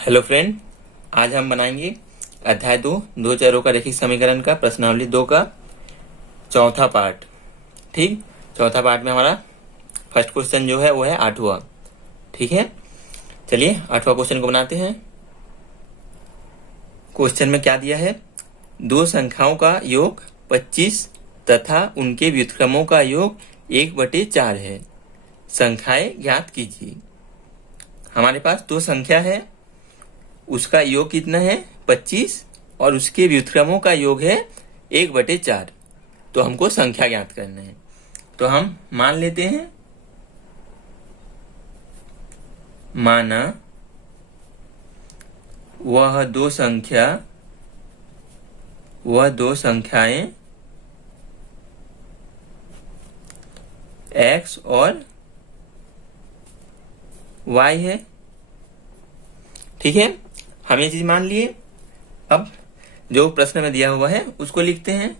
Hello friend, आज हम बनाएंगे अध्याय 2 चरों का रैखिक समीकरण का प्रश्नावली 2 का चौथा पार्ट। ठीक, चौथा पार्ट में हमारा फर्स्ट क्वेश्चन जो है वो है 8वां। ठीक है, चलिए 8वां क्वेश्चन को बनाते हैं। क्वेश्चन में क्या दिया है? दो संख्याओं का योग 25 तथा उनके व्युत्क्रमों का योग 1/4 है। संख्याएं ज्ञात कीजिए। हमारे पास दो संख्या है, उसका योग कितना है 25 और उसके व्युत्क्रमों का योग है 1/4। तो हमको संख्या ज्ञात करना है। तो हम मान लेते हैं, माना वह दो संख्याएं x और y है। ठीक है, हम ये चीज मान लिए। अब जो प्रश्न में दिया हुआ है उसको लिखते हैं।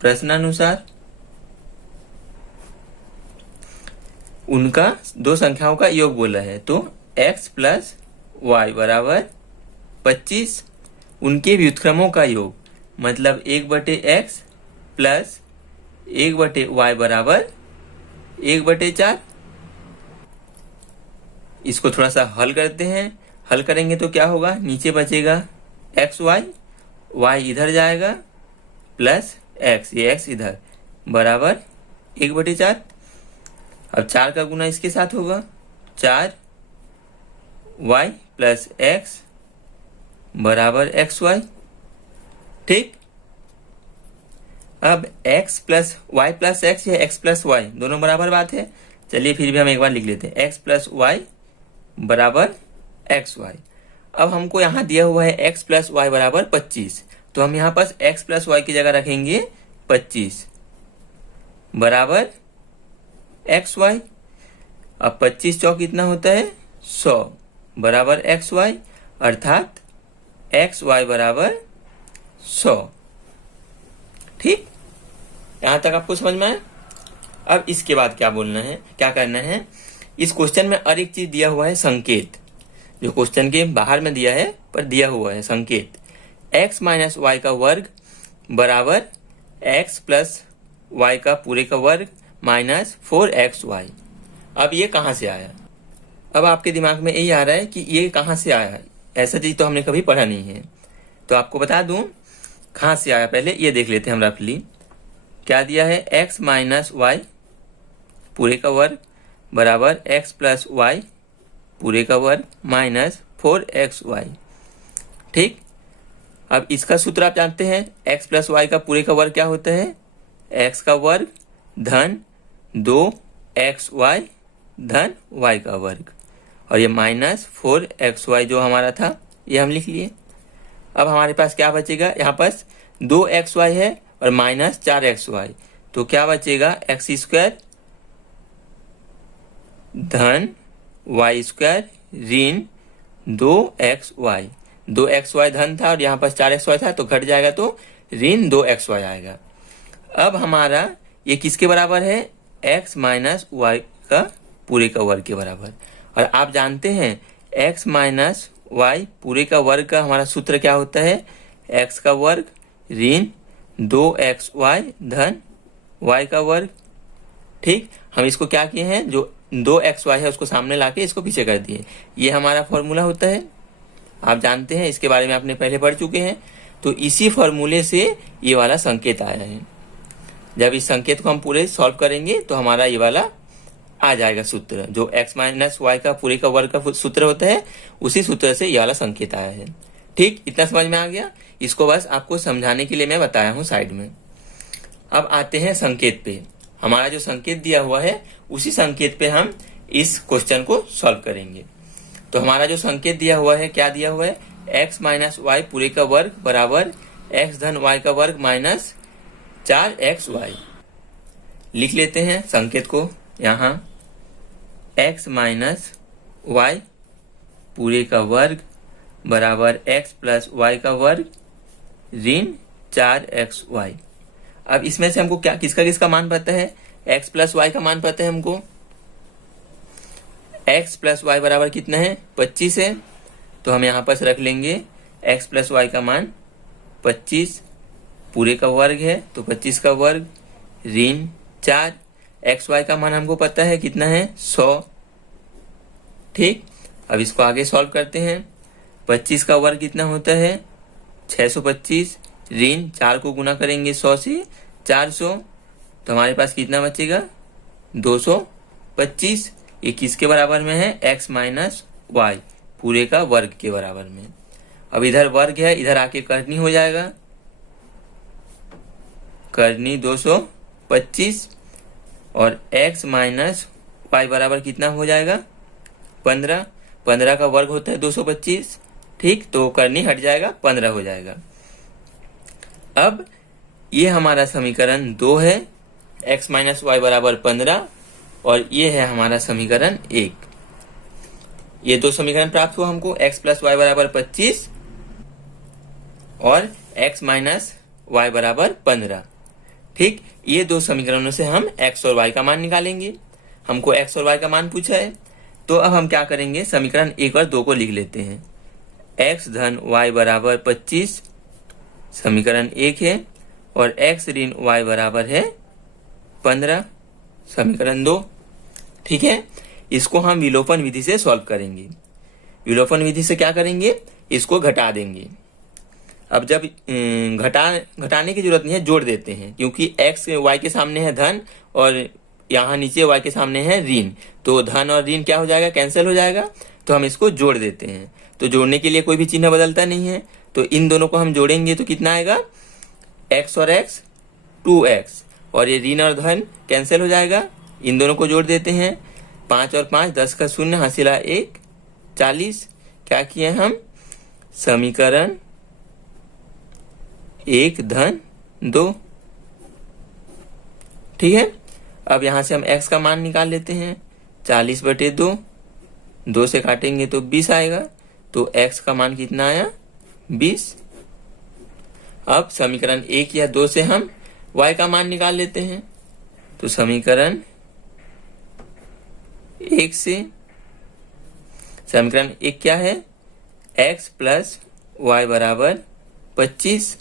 प्रश्नानुसार उनका दो संख्याओं का योग बोला है, तो x प्लस वाई बराबर 25। उनके व्युत्क्रमों का योग मतलब 1/x प्लस 1/y बराबर 1/4। इसको थोड़ा सा हल करते हैं। हल करेंगे तो क्या होगा? नीचे बचेगा xy, y इधर जाएगा प्लस x, ये x इधर बराबर 1/4। अब 4 का गुना इसके साथ होगा, 4y प्लस x बराबर xy। ठीक, अब x plus y plus x या x प्लस y दोनों बराबर बात है। चलिए फिर भी हम एक बार लिख लेते हैं, x प्लस y बराबर xy। अब हमको यहाँ दिया हुआ है x प्लस वाई बराबर 25, तो हम यहाँ पास x प्लस वाई की जगह रखेंगे 25 बराबर xy। अब 25 चौक कितना होता है? 100 बराबर xy, अर्थात xy बराबर 100। ठीक, यहाँ तक आपको समझ में आया? अब इसके बाद क्या बोलना है, क्या करना है? इस क्वेश्चन में और एक चीज दिया हुआ है, संकेत। जो क्वेश्चन के बाहर में दिया है पर दिया हुआ है संकेत। x माइनस वाई का वर्ग बराबर x प्लस वाई का पूरे का वर्ग माइनस 4xy। अब ये कहां से आया? अब आपके दिमाग में यही आ रहा है कि ये कहां से आया है। ऐसा चीज तो हमने कभी पढ़ा नहीं है, तो आपको बता दूं कहां से आया। पहले ये देख लेते हैं हम रफली। क्या दिया है? x माइनस वाई पूरे का वर्ग बराबर x प्लस वाई पूरे का वर्ग माइनस 4xy। ठीक, अब इसका सूत्र आप जानते हैं, x प्लस वाई का पूरे का वर्ग क्या होता है? x का वर्ग धन 2xy धन y का वर्ग, और ये माइनस 4xy जो हमारा था ये हम लिख लिए। अब हमारे पास क्या बचेगा? यहाँ पास 2xy है और माइनस 4xy, तो क्या बचेगा? x स्क्वायर धन वाई स्क्वायर ऋण 2xy। 2xy धन था और यहाँ पर 4xy था, तो घट जाएगा तो ऋण 2xy आएगा। अब हमारा ये किसके बराबर है? x माइनस वाई का पूरे का वर्ग के बराबर। और आप जानते हैं x माइनस वाई पूरे का वर्ग का हमारा सूत्र क्या होता है? x का वर्ग ऋण 2xy धन y का वर्ग। ठीक, हम इसको क्या किए हैं, जो 2xy है उसको सामने लाके इसको पीछे कर दिए। ये हमारा फॉर्मूला होता है, आप जानते हैं, इसके बारे में आपने पहले पढ़ चुके हैं। तो इसी फॉर्मूले से ये वाला संकेत आया है। जब इस संकेत को हम पूरे सॉल्व करेंगे तो हमारा ये वाला आ जाएगा सूत्र, जो x माइनस वाई का पूरे का वर्ग का सूत्र होता है, उसी सूत्र से ये वाला संकेत आया है। ठीक, इतना समझ में आ गया? इसको बस आपको समझाने के लिए मैं बताया हूँ साइड में। अब आते हैं संकेत पे। हमारा जो संकेत दिया हुआ है उसी संकेत पे हम इस क्वेश्चन को सॉल्व करेंगे। तो हमारा जो संकेत दिया हुआ है, क्या दिया हुआ है? x माइनस वाई पूरे का वर्ग बराबर x धन y का वर्ग माइनस 4xy। लिख लेते हैं संकेत को यहाँ, x माइनस वाई पूरे का वर्ग बराबर x प्लस वाई का वर्ग ऋण 4xy। अब इसमें से हमको क्या किसका किसका मान पता है? x प्लस वाई का मान पता है हमको। x प्लस वाई बराबर कितना है 25 है, तो हम यहाँ पर रख लेंगे x प्लस वाई का मान 25, पूरे का वर्ग है तो 25 का वर्ग ऋण 4, एक्स वाई का मान हमको पता है कितना है 100। ठीक, अब इसको आगे सॉल्व करते हैं। 25 का वर्ग कितना होता है 625, ऋण 4 को गुना करेंगे 100 से 400, तो हमारे पास कितना बचेगा 225। ये किसके बराबर में है x माइनस वाई, पूरे का वर्ग के बराबर में। अब इधर वर्ग है, इधर आके करनी हो जाएगा, करनी 225 और x माइनस वाई बराबर कितना हो जाएगा 15, 15 का वर्ग होता है 225। ठीक, तो करनी हट जाएगा 15 हो जाएगा। अब ये हमारा समीकरण 2 है, x माइनस वाई बराबर 15, और ये है हमारा समीकरण 1। ये दो समीकरण प्राप्त हुआ हमको, x प्लस वाई बराबर 25 और x माइनस वाई बराबर 15। ठीक, ये दो समीकरणों से हम x और y का मान निकालेंगे। हमको x और y का मान पूछा है, तो अब हम क्या करेंगे, समीकरण 1 और 2 को लिख लेते हैं। x धन y बराबर 25 समीकरण 1 है, और x ऋण y बराबर है 15 समीकरण 2। ठीक है, इसको हम विलोपन विधि से सॉल्व करेंगे। विलोपन विधि से क्या करेंगे, इसको घटा देंगे। अब जब घटाने की जरूरत नहीं है, जोड़ देते हैं, क्योंकि x y के सामने है धन और यहाँ नीचे y के सामने है ऋण, तो धन और ऋण क्या हो जाएगा, कैंसिल हो जाएगा, तो हम इसको जोड़ देते हैं। तो जोड़ने के लिए कोई भी चिन्ह बदलता नहीं है, तो इन दोनों को हम जोड़ेंगे तो कितना आएगा x और x 2x, और ये ऋण और धन कैंसिल हो जाएगा। इन दोनों को जोड़ देते हैं, 5 और 5 10 का 0 हासिला 1 40। क्या किए हम, समीकरण 1 धन 2। ठीक है, अब यहां से हम x का मान निकाल लेते हैं, 40/2, 2 से काटेंगे तो 20 आएगा, तो x का मान कितना आया 20। अब समीकरण 1 या 2 से हम y का मान निकाल लेते हैं, तो समीकरण 1 से समीकरण 1 क्या है, x प्लस वाई बराबर 25,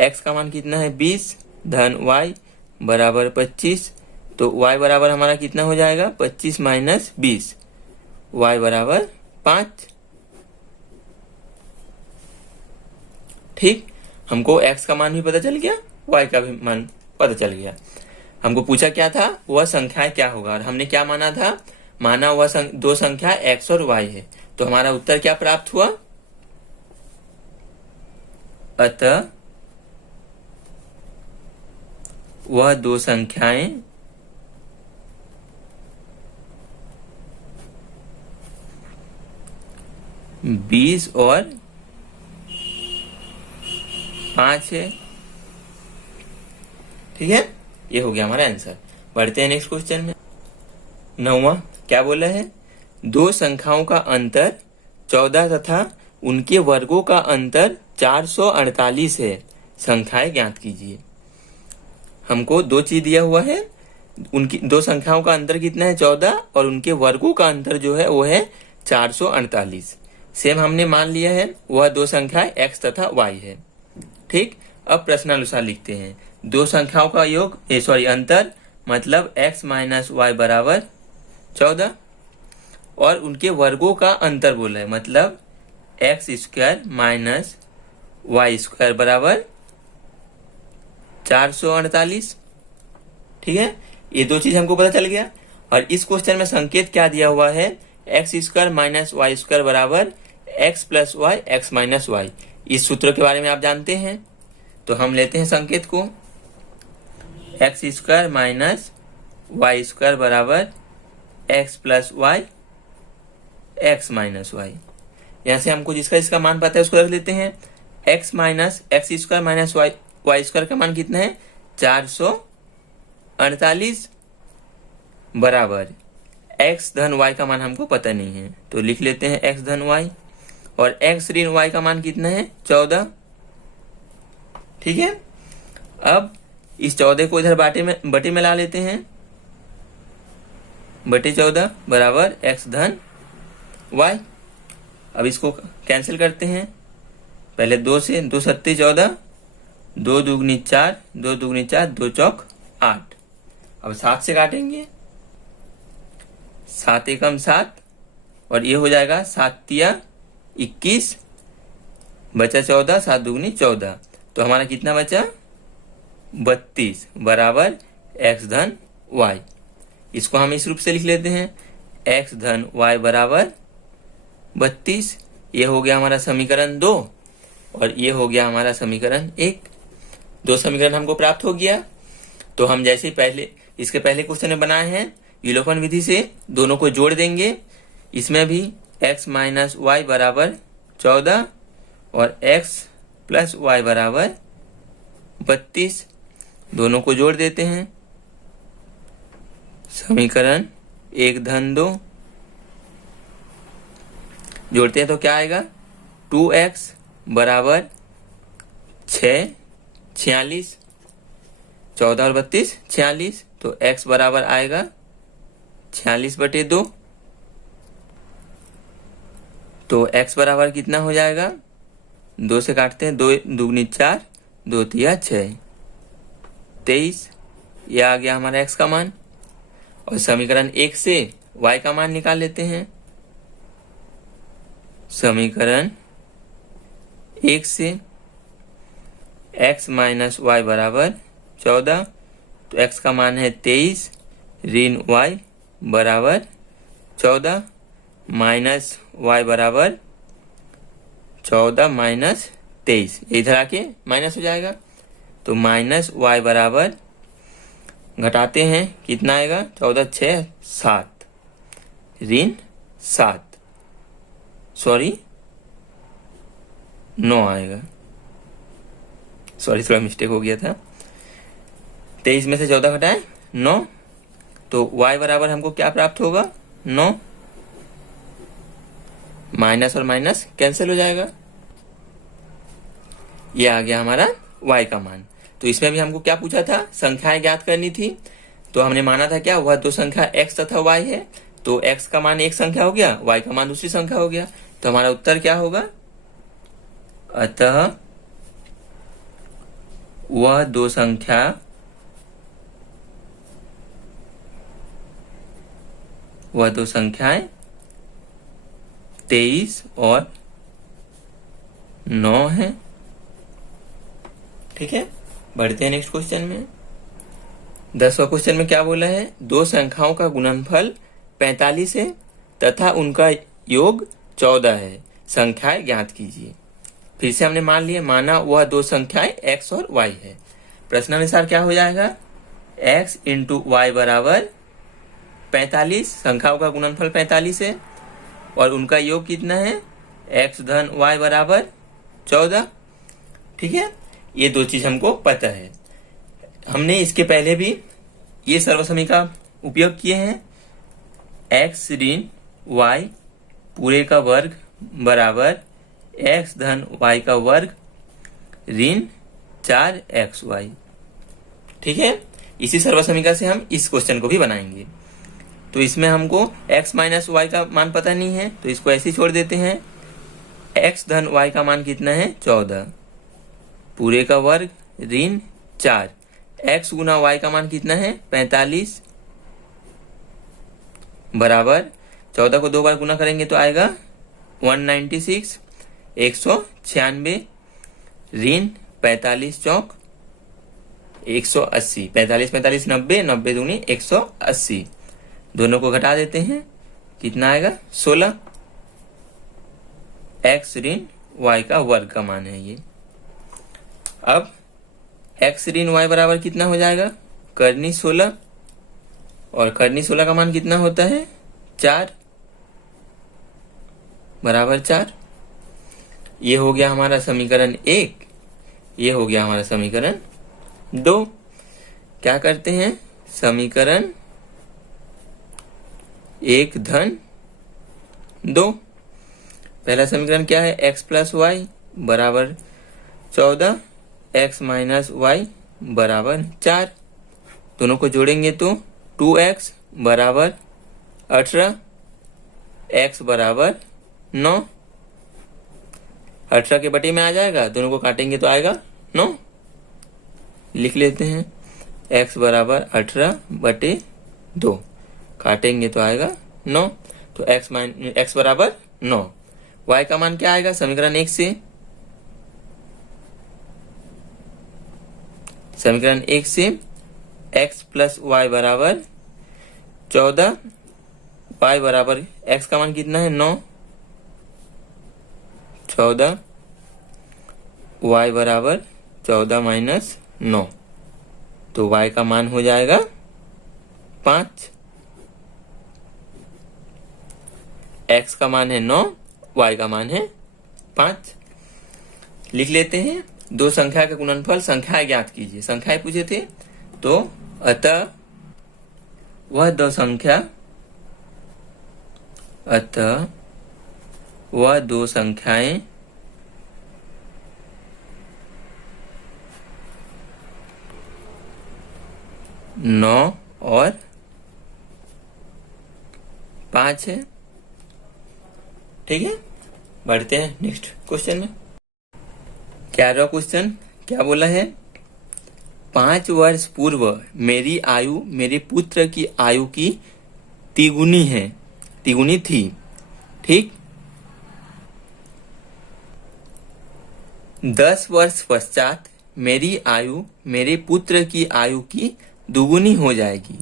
x का मान कितना है 20 धन y बराबर 25, तो y बराबर हमारा कितना हो जाएगा 25 माइनस 20, y बराबर 5। ठीक, हमको x का मान भी पता चल गया, y का भी मान पता चल गया। हमको पूछा क्या था, वह संख्याएं क्या होगा, और हमने क्या माना था, माना वह दो संख्या x और y है, तो हमारा उत्तर क्या प्राप्त हुआ, अतः वह दो संख्याएं बीस और 5 है। ठीक है, ये हो गया हमारा आंसर। बढ़ते हैं नेक्स्ट क्वेश्चन में। 9वां क्या बोला है, दो संख्याओं का अंतर 14 तथा उनके वर्गों का अंतर 448 है, संख्याएं ज्ञात कीजिए। हमको दो चीज दिया हुआ है, उनकी दो संख्याओं का अंतर कितना है 14, और उनके वर्गों का अंतर जो है वो है 448। सेम हमने मान लिया है वह दो संख्याएं x तथा y है। ठीक, अब प्रश्नानुसार लिखते हैं, दो संख्याओं का योग अंतर मतलब x माइनस वाई बराबर 14, और उनके वर्गों का अंतर बोला है मतलब x square minus y square बराबर 448। ठीक है, ये दो चीज हमको पता चल गया। और इस क्वेश्चन में संकेत क्या दिया हुआ है, x square minus y square बराबर x plus y x minus y. इस सूत्र के बारे में आप जानते हैं, तो हम लेते हैं संकेत को, x square minus y square बराबर x plus y x minus y. यहां से हमको जिसका इसका मान पता है उसको रख लेते हैं, x minus x square minus y y square का मान कितना है 448 बराबर x धन y का मान हमको पता नहीं है, तो लिख लेते हैं x धन y, और x ऋण y का मान कितना है 14। ठीक है, अब इस 14 को इधर बटे में ला लेते हैं, बटे 14 बराबर x धन y। अब इसको कैंसिल करते हैं, पहले 2 से, 2 सत्ते 14, 2 दूगनी 4, 2 दूगनी 4, 2 चौक 8। अब 7 से काटेंगे, 7 एकम 7 और ये हो जाएगा 7 तिया 21, बचा 14, 7 दूगनी 14, तो हमारा कितना बचा 32 बराबर x धन y। इसको हम इस रूप से लिख लेते हैं, x धन y बराबर 32। ये हो गया हमारा समीकरण 2 और ये हो गया हमारा समीकरण 1। 2 समीकरण हमको प्राप्त हो गया। तो हम जैसे पहले इसके पहले क्वेश्चन में बनाए हैं, विलोपन विधि से दोनों को जोड़ देंगे। इसमें भी x माइनस वाई बराबर 14 और x प्लस वाई बराबर 32, दोनों को जोड़ देते हैं। समीकरण 1 धन 2 जोड़ते हैं तो क्या आएगा, 2x बराबर 6, 46, 14 और 32 46, तो x बराबर आएगा 46 बटे 2। तो x बराबर कितना हो जाएगा, 2 से काटते हैं, 2 दूगनी 4, 2 तिया 6, 23। यह आ गया हमारा x का मान। और समीकरण 1 से y का मान निकाल लेते हैं। समीकरण 1 से x माइनस वाई बराबर 14, तो x का मान है 23 ऋण y बराबर 14 माइनस y बराबर 14 माइनस 23, इधर आके माइनस हो जाएगा। तो माइनस y बराबर घटाते हैं, कितना आएगा, 14 6 7 ऋण 7, सॉरी 9 आएगा, सॉरी थोड़ा मिस्टेक हो गया था। 23 में से 14 घटाए 9, तो y बराबर हमको क्या प्राप्त होगा, 9। माइनस और माइनस कैंसिल हो जाएगा। ये आ गया हमारा y का मान। तो इसमें भी हमको क्या पूछा था, संख्याएं ज्ञात करनी थी। तो हमने माना था क्या, वह दो संख्या x तथा y है। तो x का मान एक संख्या हो गया, y का मान दूसरी संख्या हो गया। तो हमारा उत्तर क्या होगा, अतः वह दो संख्या वह दो संख्याएं 23 और 9 है। ठीक है, बढ़ते हैं नेक्स्ट क्वेश्चन में। 10वां क्वेश्चन में क्या बोला है, दो संख्याओं का गुणनफल 45 है तथा उनका योग 14 है, संख्याएं ज्ञात कीजिए। फिर से हमने मान लिया, माना वह दो संख्याएं x और y है। प्रश्नानुसार क्या हो जाएगा, x इंटू वाई बराबर 45, संख्याओं का गुणनफल 45 है और उनका योग कितना है, x धन y बराबर 14। ठीक है, ये दो चीज हमको पता है। हमने इसके पहले भी ये सर्वसमीका उपयोग किए हैं, x ऋण y पूरे का वर्ग बराबर x धन y का वर्ग ऋण 4xy। ठीक है, इसी सर्वसमीका से हम इस क्वेश्चन को भी बनाएंगे। तो इसमें हमको x माइनस वाई का मान पता नहीं है, तो इसको ऐसे ही छोड़ देते हैं। x धन y का मान कितना है, 14 पूरे का वर्ग ऋण 4, x गुना y का मान कितना है, 45 बराबर 14 को 2 बार गुना करेंगे तो आएगा 196, 196 ऋण 45 चौक 180, 45 45 90, 90 दूनी 180, दोनों को घटा देते हैं, कितना आएगा 16। x ऋण y का वर्ग का मान है ये। अब x ऋण y बराबर कितना हो जाएगा, करनी 16 और करनी 16 का मान कितना होता है, 4 बराबर 4। ये हो गया हमारा समीकरण 1, ये हो गया हमारा समीकरण 2। क्या करते हैं, समीकरण 1 धन 2, पहला समीकरण क्या है, x प्लस वाई बराबर 14, x माइनस वाई बराबर 4, दोनों को जोड़ेंगे तो 2x बराबर 18, x बराबर 9। 18 के बटे में आ जाएगा, दोनों को काटेंगे तो आएगा 9। लिख लेते हैं x बराबर 18/2, काटेंगे तो आएगा 9। तो x बराबर 9। y का मान क्या आएगा समीकरण 1 से? समीकरण 1 से x प्लस वाई बराबर 14, y बराबर x का मान कितना है 9, 14, y बराबर 14 माइनस 9, तो y का मान हो जाएगा 5। x का मान है 9, y का मान है 5। लिख लेते हैं दो संख्या का गुणनफल, संख्याएं ज्ञात कीजिए। संख्याएं पूछे थे, तो अतः वह दो संख्याएं नौ और 5 है। ठीक है, बढ़ते हैं नेक्स्ट क्वेश्चन में। 11वां क्वेश्चन क्या बोला है? 5 वर्ष पूर्व मेरी आयु मेरे पुत्र की आयु की तिगुनी थी। ठीक, 10 वर्ष पश्चात मेरी आयु मेरे पुत्र की आयु की दुगुनी हो जाएगी।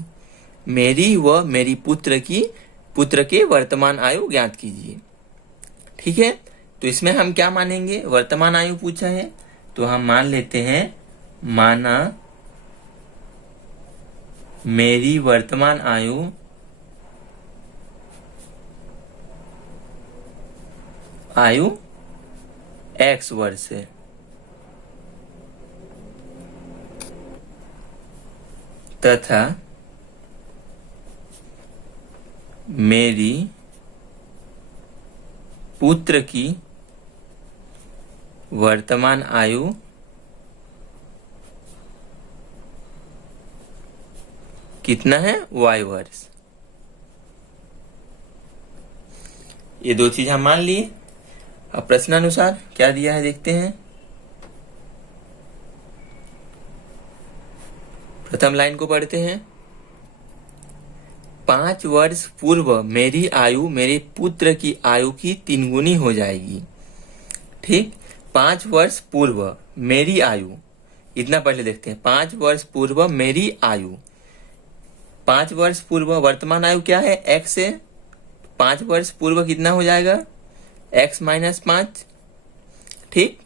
मेरी व मेरी पुत्र के वर्तमान आयु ज्ञात कीजिए। ठीक है, तो इसमें हम क्या मानेंगे? वर्तमान आयु पूछा है तो हम मान लेते हैं, माना मेरी वर्तमान आयु x वर्ष है, तथा मेरी पुत्र की वर्तमान आयु कितना है? y वर्ष। ये दो चीज हम मान लिए। अब प्रश्नानुसार क्या दिया है देखते हैं। प्रथम लाइन को पढ़ते हैं। 5 वर्ष पूर्व मेरी आयु मेरे पुत्र की आयु की 3 गुनी हो जाएगी। ठीक, 5 वर्ष पूर्व मेरी आयु, इतना पहले देखते हैं। 5 वर्ष पूर्व मेरी आयु, 5 वर्ष पूर्व वर्तमान आयु क्या है? x है। 5 वर्ष पूर्व कितना हो जाएगा? x minus 5। ठीक,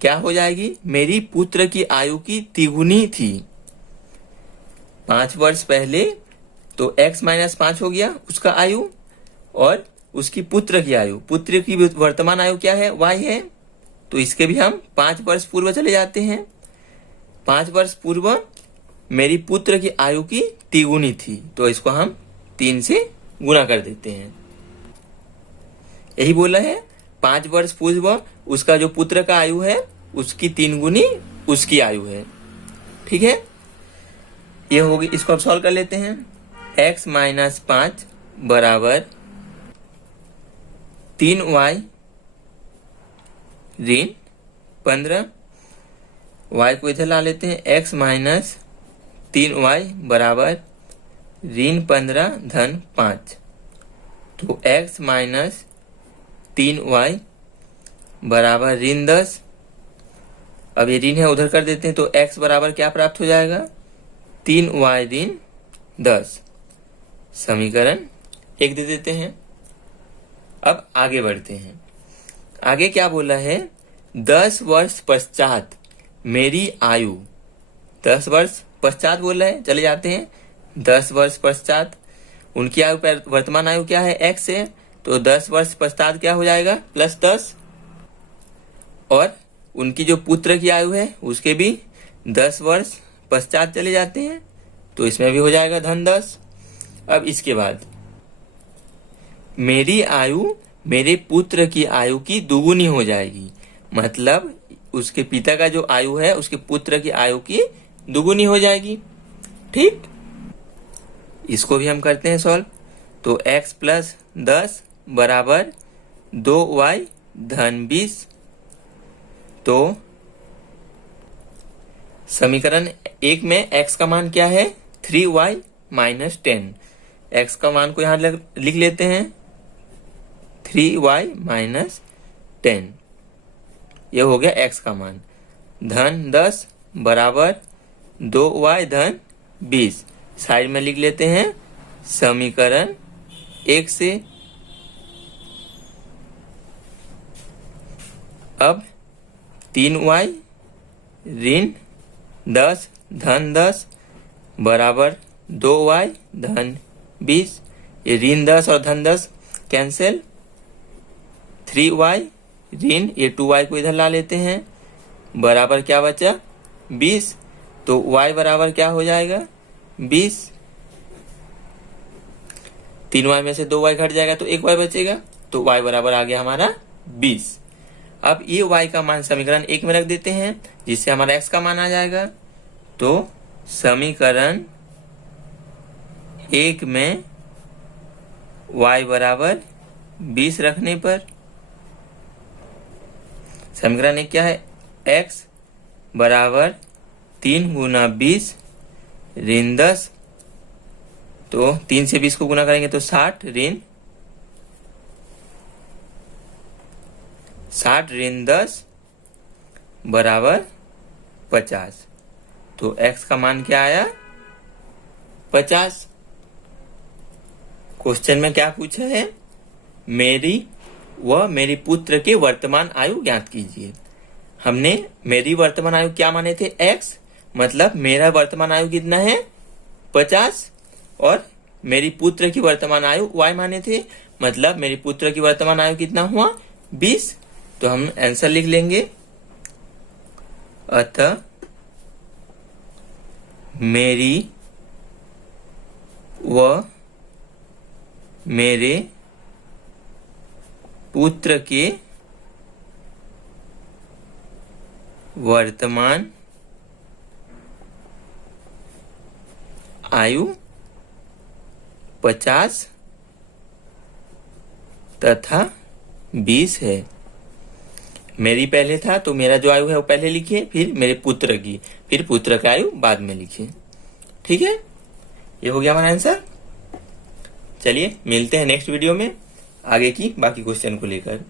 क्या हो जाएगी? मेरी पुत्र की आयु की तिगुनी थी। 5 वर्ष पहले तो x माइनस 5 हो गया उसका आयु, और उसकी पुत्र की आयु, पुत्र की वर्तमान आयु क्या है? y है। तो इसके भी हम 5 वर्ष पूर्व चले जाते हैं। 5 वर्ष पूर्व मेरी पुत्र की आयु की तिगुनी थी, तो इसको हम 3 से गुना कर देते हैं। यही बोला है, 5 वर्ष पूर्व उसका जो पुत्र का आयु है उसकी 3 गुनी उसकी आयु है। ठीक है, ये होगी। इसको अब सॉल्व कर लेते हैं। x माइनस 5 बराबर 3y ऋण 15। y को इधर ला लेते हैं। x माइनस 3y बराबर ऋण 15 धन 5। तो x माइनस 3y बराबर ऋण 10। अब ये ऋण है उधर कर देते हैं, तो x बराबर क्या प्राप्त हो जाएगा? 3y ऋण 10। समीकरण 1 दे देते हैं। अब आगे बढ़ते हैं। आगे क्या बोला है? 10 वर्ष पश्चात मेरी आयु, 10 वर्ष पश्चात बोला है, चले जाते हैं। 10 वर्ष पश्चात उनकी आयु पर वर्तमान आयु क्या है? x है। तो 10 वर्ष पश्चात क्या हो जाएगा? प्लस 10। और उनकी जो पुत्र की आयु है उसके भी 10 वर्ष पश्चात चले जाते हैं, तो इसमें भी हो जाएगा धन 10। अब इसके बाद मेरी आयु मेरे पुत्र की आयु की दुगुनी हो जाएगी। मतलब उसके पिता का जो आयु है उसके पुत्र की आयु की दुगुनी हो जाएगी। ठीक, इसको भी हम करते हैं सॉल्व। तो x प्लस 10 बराबर 2y धन 20। तो समीकरण 1 में x का मान क्या है? 3y minus 10। x का मान को यहां लिख लेते हैं 3y माइनस 10। यह हो गया x का मान। धन 10 बराबर 2y धन 20 साइड में लिख लेते हैं समीकरण 1 से। अब 3y ऋण 10 धन 10 बराबर 2y धन 20। ये ऋण 10 और धन 10 कैंसिल। 3y ऋण ये 2y को इधर ला लेते हैं बराबर क्या बचा? 20। तो y बराबर क्या हो जाएगा? 20। 3y में से 2y घट जाएगा तो 1y बचेगा, तो y बराबर आ गया हमारा 20। अब ये y का मान समीकरण 1 में रख देते हैं जिससे हमारा x का मान आ जाएगा। तो समीकरण 1 में y बराबर 20 रखने पर समीकरण 1 क्या है? x बराबर 3 गुना 20 ऋण 10। तो 3 से 20 को गुना करेंगे तो 60 ऋण 10 बराबर 50। तो x का मान क्या आया? 50। क्वेश्चन में क्या पूछा है? मेरी व मेरी पुत्र के वर्तमान आयु ज्ञात कीजिए। हमने मेरी वर्तमान आयु क्या माने थे? x, मतलब मेरा वर्तमान आयु कितना है? 50। और मेरी पुत्र की वर्तमान आयु y माने थे, मतलब मेरी पुत्र की वर्तमान आयु कितना हुआ? 20। तो हम आंसर लिख लेंगे, अतः मेरी व मेरे पुत्र के वर्तमान आयु 50 तथा 20 है। मेरी पहले था तो मेरा जो आयु है वो पहले लिखिए, फिर मेरे पुत्र की, फिर पुत्र का आयु बाद में लिखिए। ठीक है, ये हो गया हमारा आंसर। चलिए मिलते हैं नेक्स्ट वीडियो में आगे की बाकी क्वेश्चन को लेकर।